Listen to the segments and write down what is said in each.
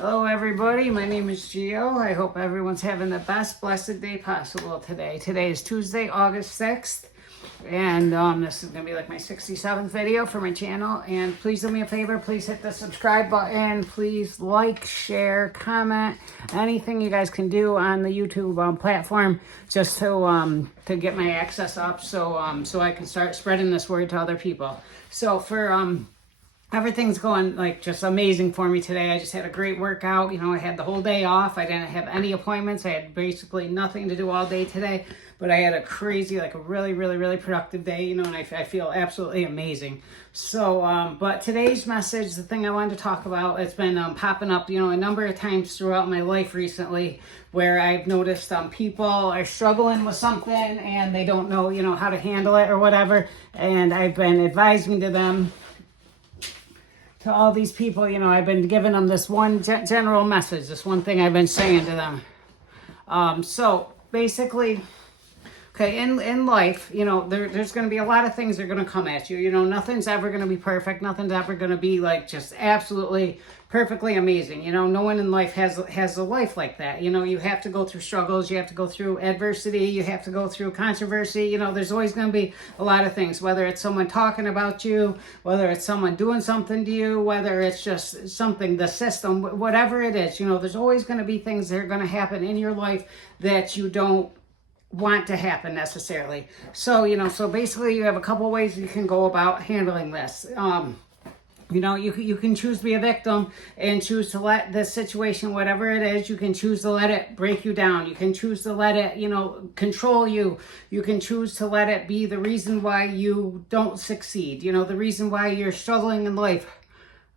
Hello everybody, my name is Gio. I hope everyone's having the best blessed day possible today. Today is Tuesday, August 6th, and this is going to be like my 67th video for my channel. And please do me a favor, please hit the subscribe button, please like, share, comment, anything you guys can do on the YouTube platform just to get my access up so I can start spreading this word to other people. So for everything's going like just amazing for me today. I just had a great workout. I had the whole day off. I didn't have any appointments. I had basically nothing to do all day today, but I had a crazy, like a really, really, really productive day, and I feel absolutely amazing. So, but today's message, the thing I wanted to talk about, it's been popping up, a number of times throughout my life recently where I've noticed people are struggling with something and they don't know, how to handle it or whatever. And I've been advising to them, to all these people, I've been giving them this one general message, this one thing I've been saying to them. So basically, okay, in life, there's going to be a lot of things that are going to come at you. Nothing's ever going to be perfect. Nothing's ever going to be like just absolutely perfectly amazing. No one in life has a life like that. You have to go through struggles. You have to go through adversity. You have to go through controversy. There's always going to be a lot of things, whether it's someone talking about you, whether it's someone doing something to you, whether it's just something, the system, whatever it is, there's always going to be things that are going to happen in your life that you don't want to happen necessarily. So, so basically you have a couple ways you can go about handling this. You can choose to be a victim and choose to let this situation, whatever it is, you can choose to let it break you down. You can choose to let it, control you. You can choose to let it be the reason why you don't succeed, the reason why you're struggling in life.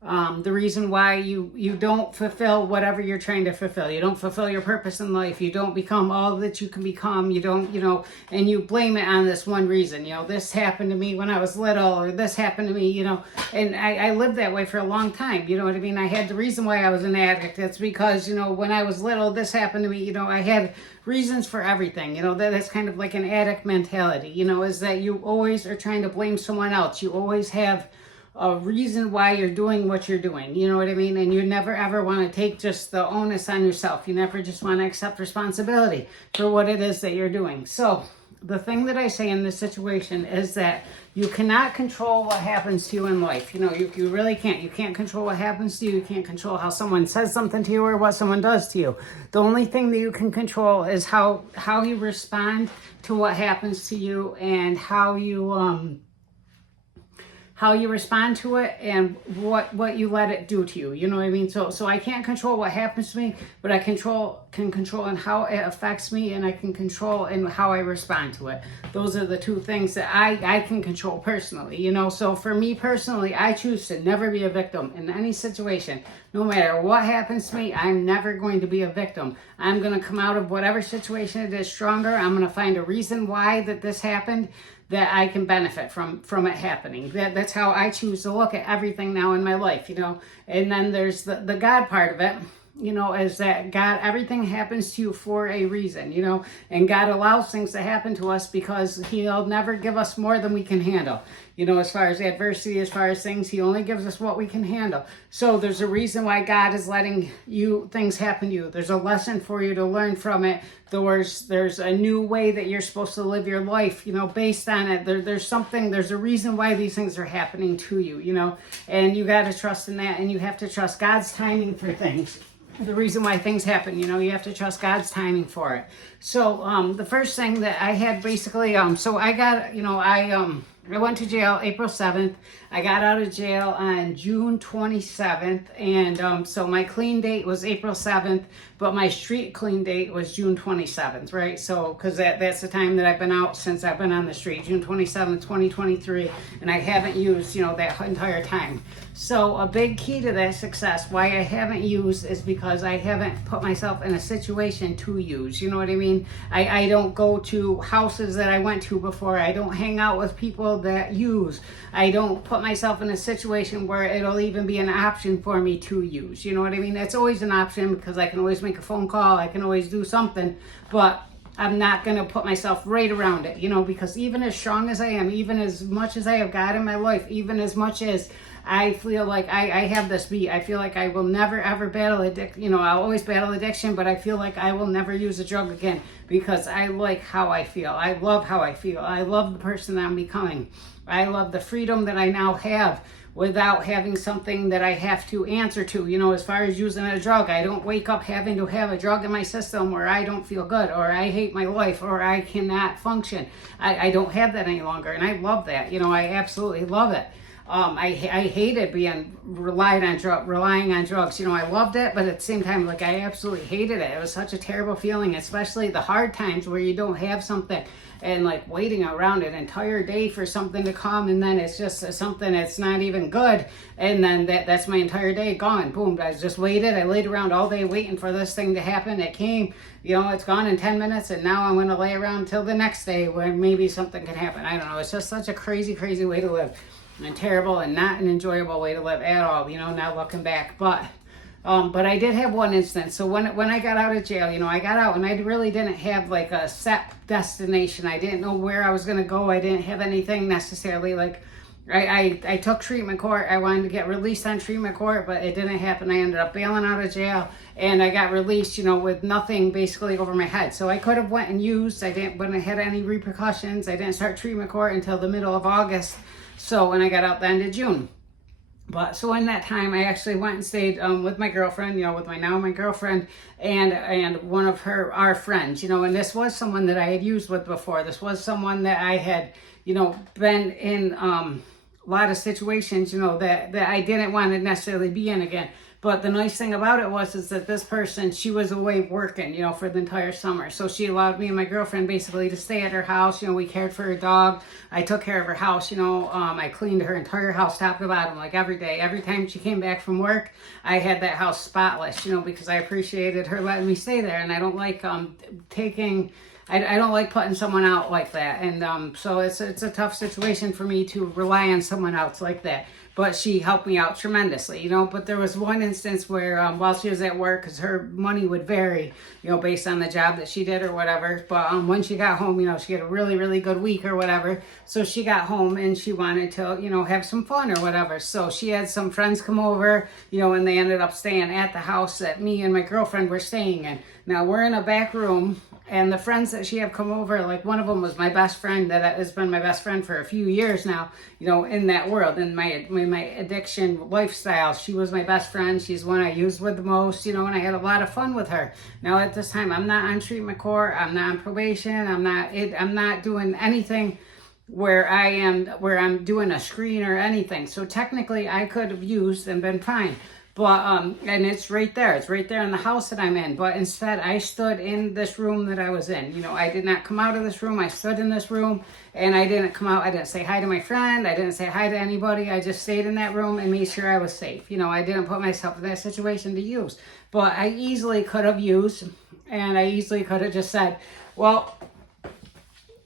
The reason why you don't fulfill whatever you're trying to fulfill. You don't fulfill your purpose in life. You don't become all that you can become. You don't, and you blame it on this one reason. This happened to me when I was little, or this happened to me, and I lived that way for a long time. You know what I mean? I had the reason why I was an addict. It's because, when I was little, this happened to me. I had reasons for everything. That's kind of like an addict mentality, is that you always are trying to blame someone else. You always have a reason why you're doing what you're doing, you know what I mean? And you never ever want to take just the onus on yourself. You never just want to accept responsibility for what it is that you're doing. So the thing that I say in this situation is that you cannot control what happens to you in life. You really can't. You can't control what happens to you. You can't control how someone says something to you or what someone does to you. The only thing that you can control is how you respond to what happens to you, and how you respond to it, and what you let it do to you. You know what I mean? So I can't control what happens to me, but I can control in how it affects me, and I can control in how I respond to it. Those are the two things that I can control personally, So for me personally, I choose to never be a victim in any situation. No matter what happens to me, I'm never going to be a victim. I'm going to come out of whatever situation it is stronger. I'm going to find a reason why that this happened, that I can benefit from it happening. That's how I choose to look at everything now in my life, And then there's the God part of it, is that God, everything happens to you for a reason, and God allows things to happen to us because He'll never give us more than we can handle. As far as adversity, as far as things, He only gives us what we can handle. So there's a reason why God is letting things happen to you. There's a lesson for you to learn from it. There's a new way that you're supposed to live your life, based on it. There's a reason why these things are happening to you, and you got to trust in that, and you have to trust God's timing for things. The reason why things happen, you have to trust God's timing for it. So the first thing that I had basically, so I got, I went to jail April 7th. I got out of jail on June 27th. And so my clean date was April 7th, but my street clean date was June 27th, right? So, because that's the time that I've been out since I've been on the street, June 27th, 2023. And I haven't used, that entire time. So a big key to that success, why I haven't used, is because I haven't put myself in a situation to use. You know what I mean? I don't go to houses that I went to before. I don't hang out with people that use. I don't put myself in a situation where it'll even be an option for me to use. You know what I mean? That's always an option because I can always make a phone call. I can always do something. But I'm not going to put myself right around it, you know, because even as strong as I am, even as much as I have God in my life, even as much as I feel like I have this beat, I feel like I will never ever battle addiction, you know, I'll always battle addiction, but I feel like I will never use a drug again because I like how I feel. I love how I feel. I love the person that I'm becoming. I love the freedom that I now have without having something that I have to answer to, you know, as far as using a drug. I don't wake up having to have a drug in my system where I don't feel good or I hate my life or I cannot function. I don't have that any longer, and I love that. You know, I absolutely love it. I hated being relying on drugs. You know, I loved it, but at the same time, like, I absolutely hated it. It was such a terrible feeling, especially the hard times where you don't have something and like waiting around an entire day for something to come, and then it's just something that's not even good, and then that's my entire day gone. Boom, I just waited. I laid around all day waiting for this thing to happen. It came, you know, it's gone in 10 minutes, and now I'm going to lay around till the next day where maybe something can happen. I don't know. It's just such a crazy way to live, and terrible and not an enjoyable way to live at all, you know, now looking back. But I did have one instance. So when I got out of jail, you know, I got out and I really didn't have like a set destination. I didn't know where I was going to go. I didn't have anything necessarily. Like, I took treatment court. I wanted to get released on treatment court, but it didn't happen. I ended up bailing out of jail, and I got released, you know, with nothing basically over my head. So I could have went and used. Wouldn't have had any repercussions. I didn't start treatment court until the middle of August. So when I got out the end of June. But so in that time, I actually went and stayed with my girlfriend, you know, with my girlfriend and one of our friends, you know, and this was someone that I had used with before. This was someone that I had, you know, been in a lot of situations, you know, that I didn't want to necessarily be in again. But the nice thing about it is that this person, she was away working, you know, for the entire summer. So she allowed me and my girlfriend basically to stay at her house. You know, we cared for her dog. I took care of her house, you know. I cleaned her entire house top to bottom, like every day. Every time she came back from work, I had that house spotless, you know, because I appreciated her letting me stay there. And I don't like I don't like putting someone out like that. And so it's a tough situation for me to rely on someone else like that. But she helped me out tremendously, you know. But there was one instance where while she was at work, because her money would vary, you know, based on the job that she did or whatever. But when she got home, you know, she had a really good week or whatever. So she got home and she wanted to, you know, have some fun or whatever. So she had some friends come over, you know, and they ended up staying at the house that me and my girlfriend were staying in. Now we're in a back room. And the friends that she had come over, like one of them was my best friend that has been my best friend for a few years now, you know, in that world, in my addiction lifestyle. She was my best friend. She's one I used with the most, you know, and I had a lot of fun with her. Now at this time, I'm not on treatment court. I'm not on probation. I'm not doing anything where I'm doing a screen or anything. So technically I could have used and been fine. But, and it's right there. It's right there in the house that I'm in. But instead, I stood in this room that I was in. You know, I did not come out of this room. I stood in this room, and I didn't come out. I didn't say hi to my friend. I didn't say hi to anybody. I just stayed in that room and made sure I was safe. You know, I didn't put myself in that situation to use. But I easily could have used, and I easily could have just said, well,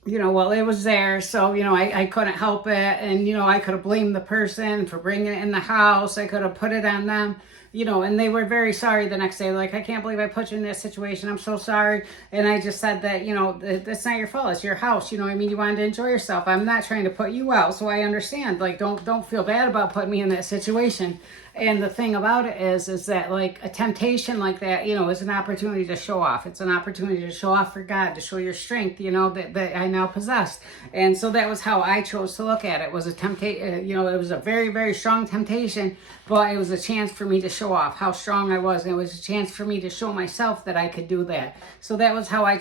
you know, well, it was there, so, you know, I couldn't help it, and, you know, I could have blamed the person for bringing it in the house. I could have put it on them, you know, and they were very sorry the next day. Like, I can't believe I put you in this situation. I'm so sorry. And I just said that, you know, that's not your fault. It's your house. You know what I mean? You wanted to enjoy yourself. I'm not trying to put you out, so I understand. Like, don't feel bad about putting me in that situation. And the thing about it is that, like, a temptation like that, you know, is an opportunity to show off. It's an opportunity to show off for God, to show your strength, you know, that I now possess. And so that was how I chose to look at it. It was a temptation, you know, it was a very strong temptation, but it was a chance for me to show off how strong I was. And it was a chance for me to show myself that I could do that. So that was how I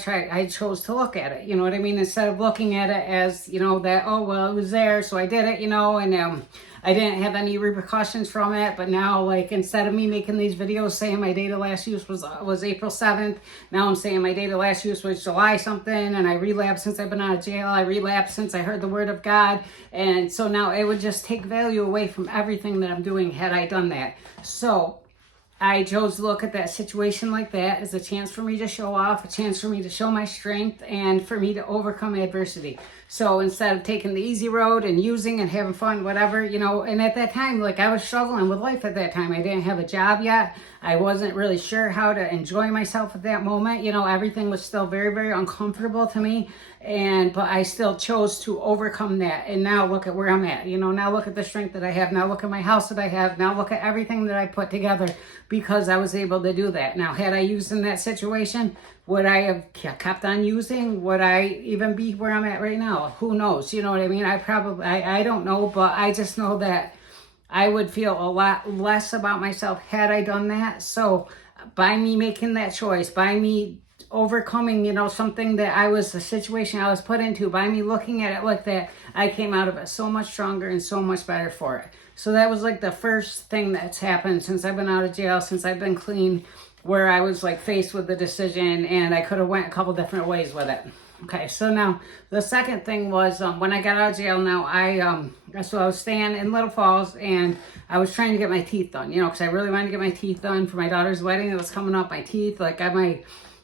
chose to look at it. You know what I mean? Instead of looking at it as, you know, that, oh, well, it was there, so I did it, you know, and I didn't have any repercussions from it. But now, like, instead of me making these videos saying my date of last use was April 7th, now I'm saying my date of last use was July something, and I relapsed since I've been out of jail. I relapsed since I heard the word of God. And so now it would just take value away from everything that I'm doing had I done that. So I chose to look at that situation like that as a chance for me to show off, a chance for me to show my strength, and for me to overcome adversity. So instead of taking the easy road and using and having fun, whatever, you know, and at that time, like, I was struggling with life at that time. I didn't have a job yet. I wasn't really sure how to enjoy myself at that moment. You know, everything was still very, very uncomfortable to me. But I still chose to overcome that. And now look at where I'm at. You know, now look at the strength that I have. Now look at my house that I have. Now look at everything that I put together because I was able to do that. Now, had I used in that situation, would I have kept on using? Would I even be where I'm at right now? Who knows? You know what I mean? I don't know, but I just know that I would feel a lot less about myself had I done that. So by me making that choice, by me overcoming, you know, something that a situation I was put into, by me looking at it like that, I came out of it so much stronger and so much better for it. So that was like the first thing that's happened since I've been out of jail, since I've been clean, where I was like faced with the decision and I could have went a couple different ways with it. Okay, so now the second thing was when I got out of jail. Now I was staying in Little Falls and I was trying to get my teeth done, you know, because I really wanted to get my teeth done for my daughter's wedding that was coming up. My teeth, like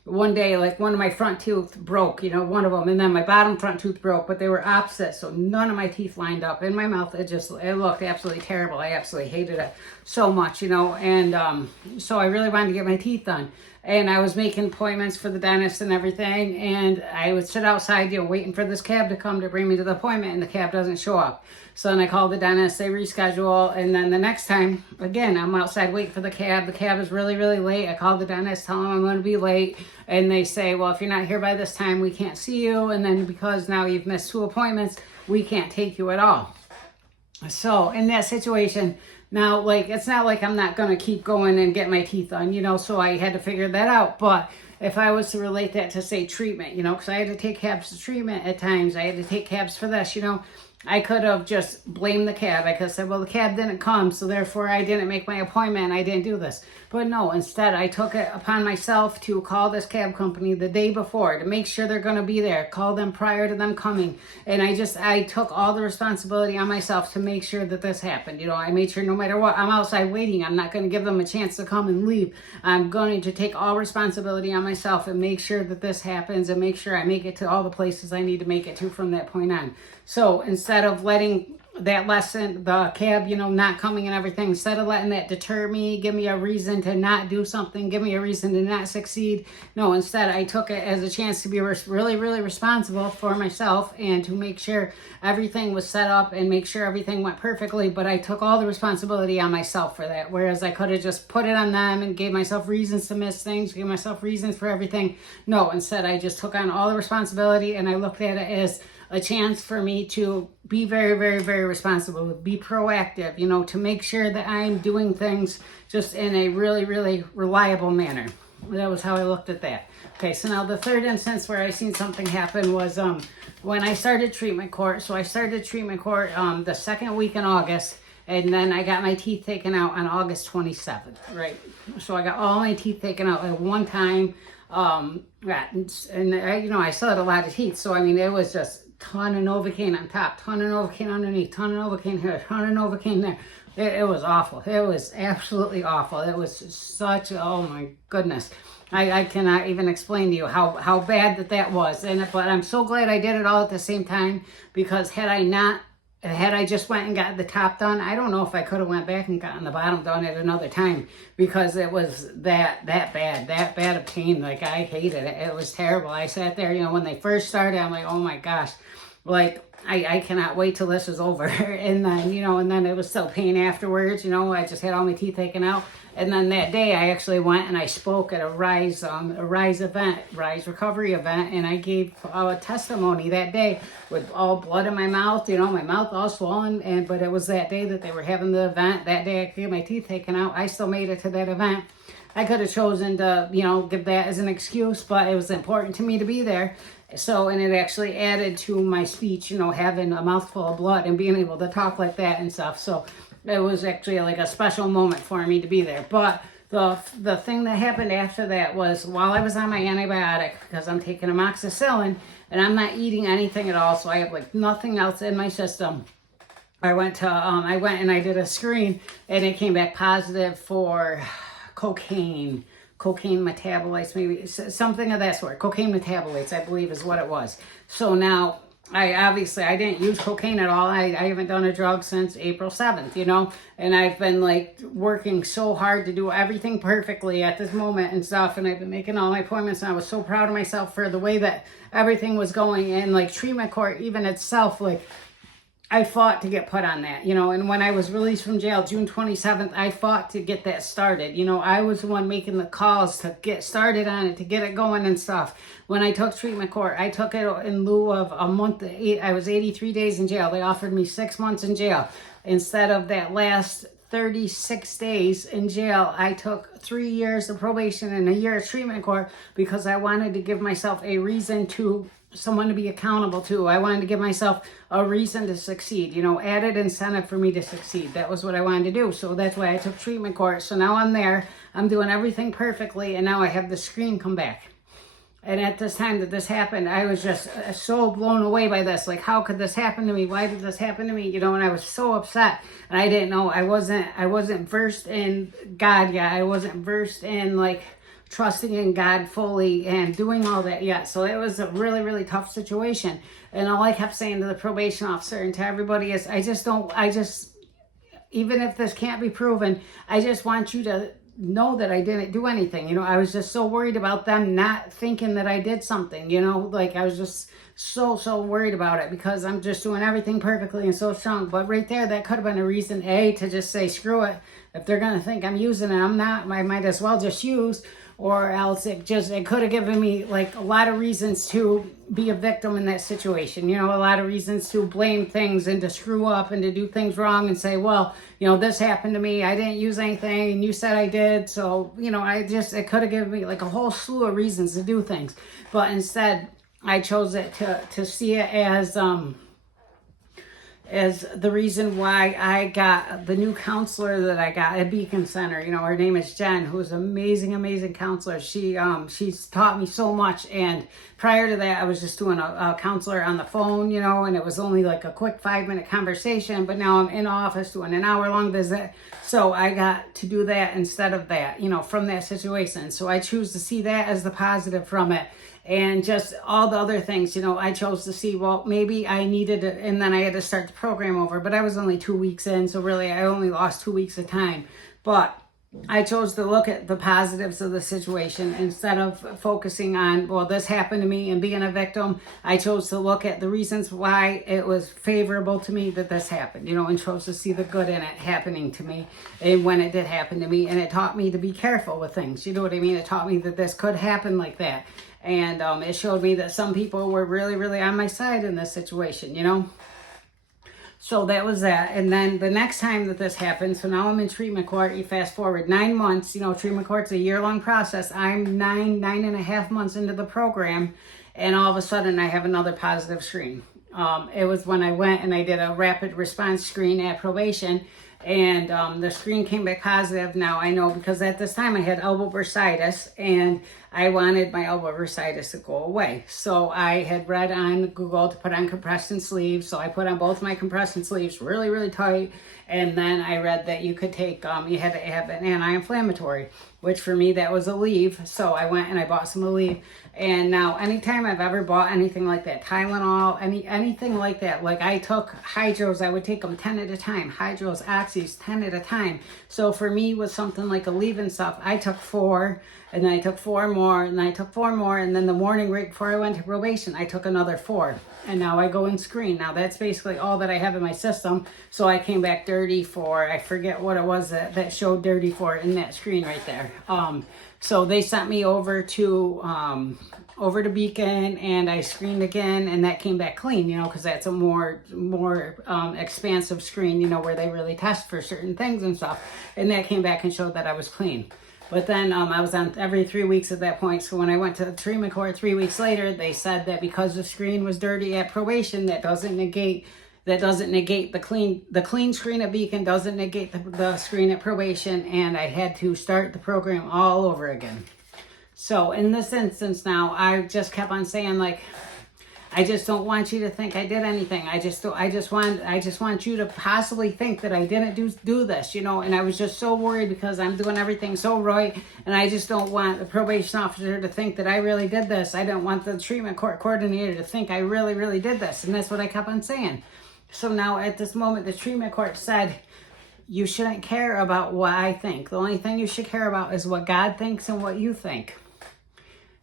one day, like one of my front teeth broke, you know, one of them, and then my bottom front tooth broke, but they were opposite, so none of my teeth lined up. In my mouth, it looked absolutely terrible. I absolutely hated it so much, you know, and so I really wanted to get my teeth done. And I was making appointments for the dentist and everything, and I would sit outside, you know, waiting for this cab to come to bring me to the appointment, and the cab doesn't show up. So then I called the dentist, they reschedule, and then the next time, again, I'm outside waiting for the cab. The cab is really, really late. I called the dentist, tell them I'm going to be late, and they say, well, if you're not here by this time, we can't see you, and then because now you've missed 2 appointments, we can't take you at all. So in that situation, now, like, it's not like I'm not going to keep going and get my teeth done, you know, so I had to figure that out. But if I was to relate that to, say, treatment, you know, because I had to take cabs to treatment at times. I had to take cabs for this, you know. I could have just blamed the cab. I could have said, well, the cab didn't come, so therefore I didn't make my appointment and I didn't do this. But no, instead I took it upon myself to call this cab company the day before to make sure they're going to be there, call them prior to them coming. And I took all the responsibility on myself to make sure that this happened. You know, I made sure no matter what, I'm outside waiting. I'm not going to give them a chance to come and leave. I'm going to take all responsibility on myself and make sure that this happens and make sure I make it to all the places I need to make it to from that point on. So instead of letting that lesson, the cab, you know, not coming and everything, instead of letting that deter me, give me a reason to not do something, give me a reason to not succeed. No, instead I took it as a chance to be really, really responsible for myself and to make sure everything was set up and make sure everything went perfectly. But I took all the responsibility on myself for that. Whereas I could have just put it on them and gave myself reasons to miss things, gave myself reasons for everything. No, instead I just took on all the responsibility and I looked at it as a chance for me to be very, very, very responsible, be proactive, you know, to make sure that I'm doing things just in a really, really reliable manner. That was how I looked at that. Okay, so now the third instance where I seen something happen was when I started treatment court. So I started treatment court the second week in August, and then I got my teeth taken out on August 27th, right? So I got all my teeth taken out at one time. And you know, I still had a lot of teeth, so I mean, it was just ton of Novocaine on top, ton of Novocaine underneath, ton of Novocaine here, ton of Novocaine there. It was awful. It was absolutely awful. It was such, oh my goodness. I cannot even explain to you how bad that was. But I'm so glad I did it all at the same time, because had I just went and got the top done, I don't know if I could have went back and gotten the bottom done at another time, because it was that bad of pain. Like, I hated it. It was terrible. I sat there, you know, when they first started, I'm like, oh my gosh, like, I cannot wait till this is over. And then, you know, and then it was still pain afterwards, you know. I just had all my teeth taken out. And then that day I actually went and I spoke at a Rise recovery event, and I gave a testimony that day with all blood in my mouth, you know, my mouth all swollen. But it was that day that they were having the event. That day I could get my teeth taken out. I still made it to that event. I could have chosen to, you know, give that as an excuse, but it was important to me to be there. So, and it actually added to my speech, you know, having a mouthful of blood and being able to talk like that and stuff. So it was actually like a special moment for me to be there. But the thing that happened after that was, while I was on my antibiotic, because I'm taking amoxicillin and I'm not eating anything at all, so I have like nothing else in my system. I went and I did a screen, and it came back positive for cocaine metabolites, maybe something of that sort. Cocaine metabolites, I believe, is what it was. So now I didn't use cocaine at all. I haven't done a drug since April 7th, you know, and I've been like working so hard to do everything perfectly at this moment and stuff. And I've been making all my appointments, and I was so proud of myself for the way that everything was going. And like treatment court, even itself, like I fought to get put on that, you know, and when I was released from jail, June 27th, I fought to get that started. You know, I was the one making the calls to get started on it, to get it going and stuff. When I took treatment court, I took it in lieu of a month. I was 83 days in jail. They offered me 6 months in jail. Instead of that last 36 days in jail, I took 3 years of probation and a year of treatment court because I wanted to give myself a reason to someone to be accountable to. I wanted to give myself a reason to succeed, you know, added incentive for me to succeed. That was what I wanted to do. So that's why I took treatment court. So now I'm there, I'm doing everything perfectly, and now I have the screen come back. And at this time that this happened, I was just so blown away by this. Like, how could this happen to me? Why did this happen to me? You know, and I was so upset. And I didn't know. I wasn't versed in God yet. I wasn't versed in like trusting in God fully and doing all that yet. So it was a really, really tough situation. And all I kept saying to the probation officer and to everybody is, even if this can't be proven, I just want you to know that I didn't do anything. You know, I was just so worried about them not thinking that I did something, you know, like I was just so worried about it because I'm just doing everything perfectly and so strong. But right there, that could have been a reason, to just say, screw it. If they're going to think I'm using it, I'm not. I might as well just use. Or else it could have given me like a lot of reasons to be a victim in that situation. You know, a lot of reasons to blame things and to screw up and to do things wrong and say, well, you know, this happened to me. I didn't use anything and you said I did. So, you know, it could have given me like a whole slew of reasons to do things. But instead, I chose it to see it as the reason why I got the new counselor that I got at Beacon Center. You know, her name is Jen, who's an amazing counselor. She's taught me so much. And prior to that, I was just doing a counselor on the phone, you know, and it was only like a quick 5-minute conversation. But now I'm in office doing an hour-long visit. So I got to do that instead of that, you know, from that situation. So I choose to see that as the positive from it. And just all the other things, you know, I chose to see, well, maybe I needed it, and then I had to start the program over. But I was only 2 weeks in, so really I only lost 2 weeks of time. But I chose to look at the positives of the situation instead of focusing on, well, this happened to me and being a victim. I chose to look at the reasons why it was favorable to me that this happened, you know, and chose to see the good in it happening to me and when it did happen to me. And it taught me to be careful with things. You know what I mean? It taught me that this could happen like that. And it showed me that some people were really, really on my side in this situation, you know? So that was that. And then the next time that this happened, so now I'm in treatment court. You fast forward 9 months, you know, treatment court's a year-long process. I'm nine and a half months into the program, and all of a sudden I have another positive screen. It was when I went and I did a rapid response screen at probation, and the screen came back positive. Now I know because at this time I had elbow bursitis, and I wanted my elbow bursitis to go away. So I had read on Google to put on compression sleeves. So I put on both my compression sleeves really, really tight. And then I read that you could take, you had to have an anti-inflammatory, which for me, that was Aleve. So I went and I bought some Aleve. And now anytime I've ever bought anything like that, Tylenol, anything like that, like I took hydros, I would take them 10 at a time, hydros, oxys, 10 at a time. So for me with something like Aleve and stuff, I took 4, and then I took 4 more, and then I took 4 more, and then the morning right before I went to probation, I took another 4. And now I go in screen. Now that's basically all that I have in my system. So I came back dirty for, I forget what it was that showed dirty for in that screen right there. So they sent me over to Beacon, and I screened again, and that came back clean, you know, because that's a more expansive screen, you know, where they really test for certain things and stuff. And that came back and showed that I was clean. But then I was on every 3 weeks at that point. So when I went to the treatment court 3 weeks later, they said that because the screen was dirty at probation, that doesn't negate the clean screen at Beacon, doesn't negate the screen at probation, and I had to start the program all over again. So in this instance now, I just kept on saying, like, I just don't want you to think I did anything. I just want you to possibly think that I didn't do this, you know. And I was just so worried because I'm doing everything so right, and I just don't want the probation officer to think that I really did this. I don't want the treatment court coordinator to think I really did this. And that's what I kept on saying. So now at this moment, the treatment court said, you shouldn't care about what I think. The only thing you should care about is what God thinks and what you think.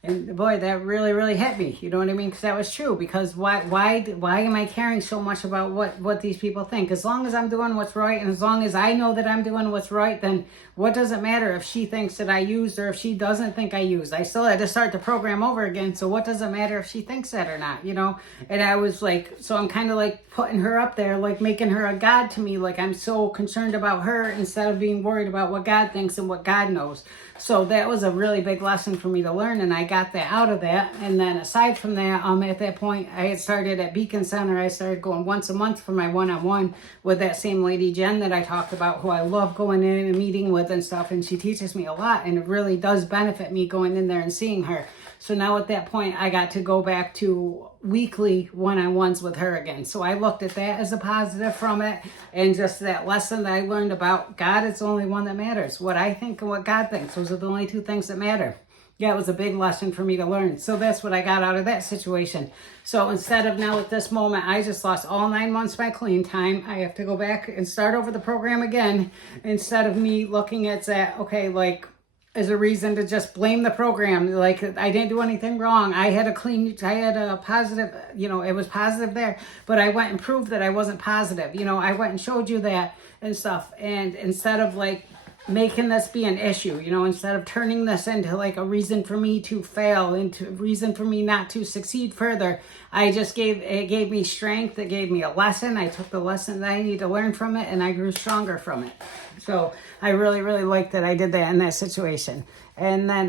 And boy, that really hit me. You know what I mean? Because that was true. Because why am I caring so much about what these people think? As long as I'm doing what's right, and as long as I know that I'm doing what's right, then what does it matter if she thinks that I used or if she doesn't think I used? I still had to start the program over again. So what does it matter if she thinks that or not? You know? And I was like, so I'm kind of like putting her up there, like making her a God to me. Like I'm so concerned about her instead of being worried about what God thinks and what God knows. So that was a really big lesson for me to learn, and I got that out of that. And then aside from that, at that point, I had started at Beacon Center. I started going once a month for my one-on-one with that same lady, Jen, that I talked about, who I love going in and meeting with and stuff. And she teaches me a lot, and it really does benefit me going in there and seeing her. So now at that point, I got to go back to weekly one-on-ones with her again. So I looked at that as a positive from it, and just that lesson that I learned about God is the only one that matters. What I think and what God thinks, those are the only two things that matter. Yeah, it was a big lesson for me to learn. So that's what I got out of that situation. So instead of now at this moment, I just lost all 9 months of my clean time. I have to go back and start over the program again, instead of me looking at that, okay, like, as a reason to just blame the program. Like, I didn't do anything wrong. I had a positive, you know, it was positive there, but I went and proved that I wasn't positive. You know, I went and showed you that and stuff. And instead of like making this be an issue, you know, instead of turning this into like a reason for me to fail, into a reason for me not to succeed further, it gave me strength. It gave me a lesson. I took the lesson that I need to learn from it, and I grew stronger from it. So I really liked that I did that in that situation. And then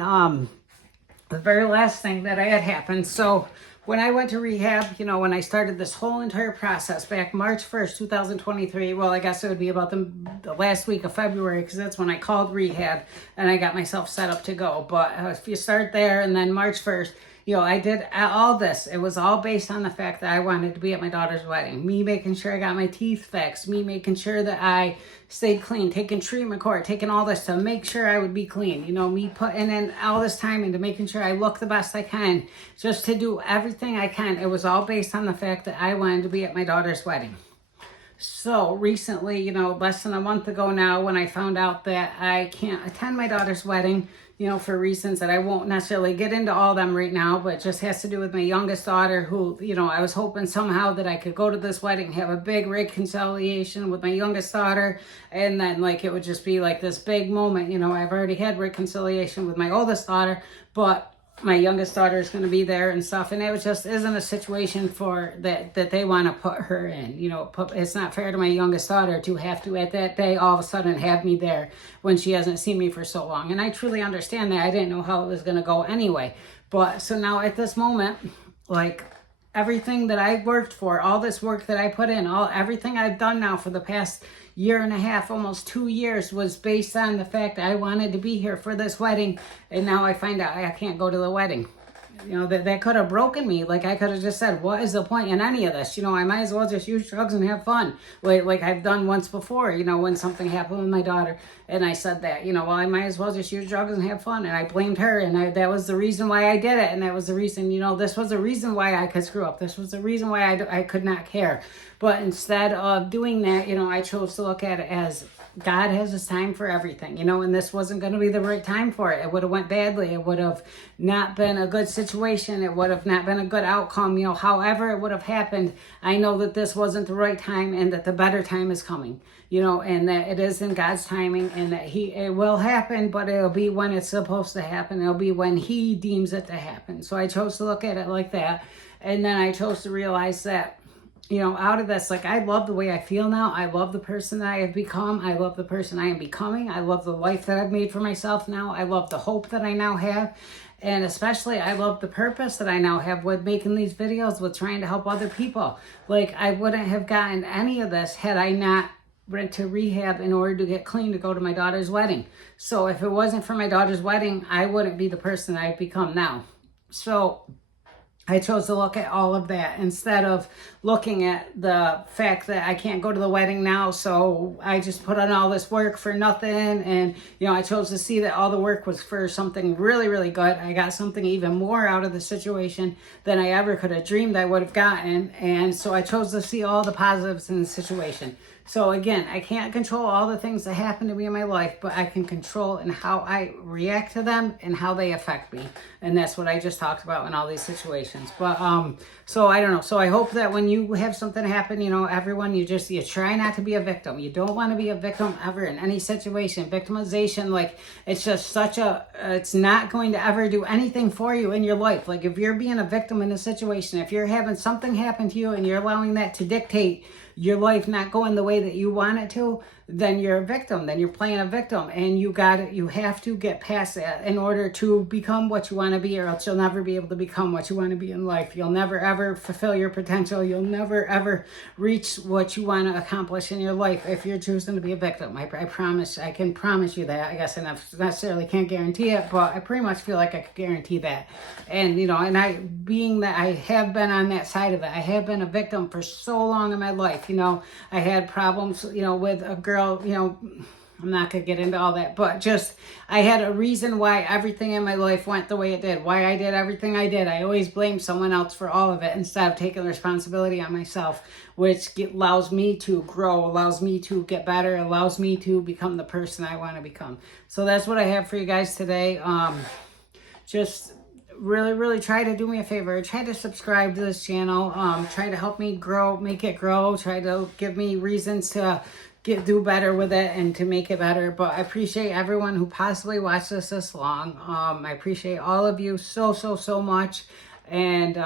the very last thing that I had happened, so when I went to rehab, you know, when I started this whole entire process back March 1st, 2023, well, I guess it would be about the last week of February, because that's when I called rehab and I got myself set up to go. But if you start there, and then March 1st, you know, I did all this. It was all based on the fact that I wanted to be at my daughter's wedding. Me making sure I got my teeth fixed. Me making sure that I stayed clean. Taking treatment court. Taking all this to make sure I would be clean. You know, me putting in all this time into making sure I look the best I can. Just to do everything I can. It was all based on the fact that I wanted to be at my daughter's wedding. So recently, you know, less than a month ago now, when I found out that I can't attend my daughter's wedding, you know, for reasons that I won't necessarily get into all them right now, but it just has to do with my youngest daughter, who, you know, I was hoping somehow that I could go to this wedding, have a big reconciliation with my youngest daughter, and then like it would just be like this big moment. You know, I've already had reconciliation with my oldest daughter, but my youngest daughter is going to be there and stuff, and it just isn't a situation for that they want to put her in. You know, it's not fair to my youngest daughter to have to at that day all of a sudden have me there when she hasn't seen me for so long. And I truly understand that. I didn't know how it was going to go anyway. But so now at this moment, like everything that I worked for, all this work that I put in, everything I've done now for the past year and a half, almost 2 years, was based on the fact that I wanted to be here for this wedding, and now I find out I can't go to the wedding. You know, that could have broken me. Like, I could have just said, what is the point in any of this? You know, I might as well just use drugs and have fun. Like I've done once before, you know, when something happened with my daughter, and I said that, you know, well, I might as well just use drugs and have fun. And I blamed her, and that was the reason why I did it. And that was the reason, you know, this was the reason why I could screw up. This was the reason why I could not care. But instead of doing that, you know, I chose to look at it as God has his time for everything, you know, and this wasn't going to be the right time for it. It would have went badly. It would have not been a good situation. It would have not been a good outcome. You know, however it would have happened, I know that this wasn't the right time, and that the better time is coming, you know, and that it is in God's timing, and that it will happen, but it'll be when it's supposed to happen. It'll be when he deems it to happen. So I chose to look at it like that. And then I chose to realize that, you know, out of this, like, I love the way I feel now. I love the person that I have become. I love the person I am becoming. I love the life that I've made for myself now. I love the hope that I now have. And especially, I love the purpose that I now have with making these videos, with trying to help other people. Like, I wouldn't have gotten any of this had I not went to rehab in order to get clean to go to my daughter's wedding. So if it wasn't for my daughter's wedding, I wouldn't be the person I've become now. So I chose to look at all of that instead of looking at the fact that I can't go to the wedding now, so I just put on all this work for nothing. And, you know, I chose to see that all the work was for something really, really good. I got something even more out of the situation than I ever could have dreamed I would have gotten. And so I chose to see all the positives in the situation. So again, I can't control all the things that happen to me in my life, but I can control in how I react to them and how they affect me. And that's what I just talked about in all these situations. But so I don't know. So I hope that when you have something happen, you know, everyone, you try not to be a victim. You don't want to be a victim ever in any situation. Victimization, like, it's just it's not going to ever do anything for you in your life. Like, if you're being a victim in a situation, if you're having something happen to you and you're allowing that to dictate your life not going the way that you want it to, then you're a victim. Then you're playing a victim, and you have to get past that in order to become what you want to be, or else you'll never be able to become what you want to be in life. You'll never ever fulfill your potential. You'll never ever reach what you want to accomplish in your life if you're choosing to be a victim. I promise. I can promise you that. I guess I necessarily can't guarantee it, but I pretty much feel like I could guarantee that. And, you know, and being that I have been on that side of it, I have been a victim for so long in my life. You know, I had problems, you know, with a girl, you know, I'm not going to get into all that, but just, I had a reason why everything in my life went the way it did, why I did everything I did. I always blamed someone else for all of it instead of taking responsibility on myself, which allows me to grow, allows me to get better, allows me to become the person I want to become. So that's what I have for you guys today. Just really try to do me a favor. Try to subscribe to this channel. Try to help me grow, make it grow. Try to give me reasons to do better with it and to make it better. But I appreciate everyone who possibly watched this long. I appreciate all of you so much. And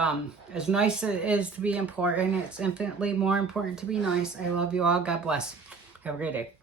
as nice as it is to be important, it's infinitely more important to be nice. I love you all. God bless. Have a great day.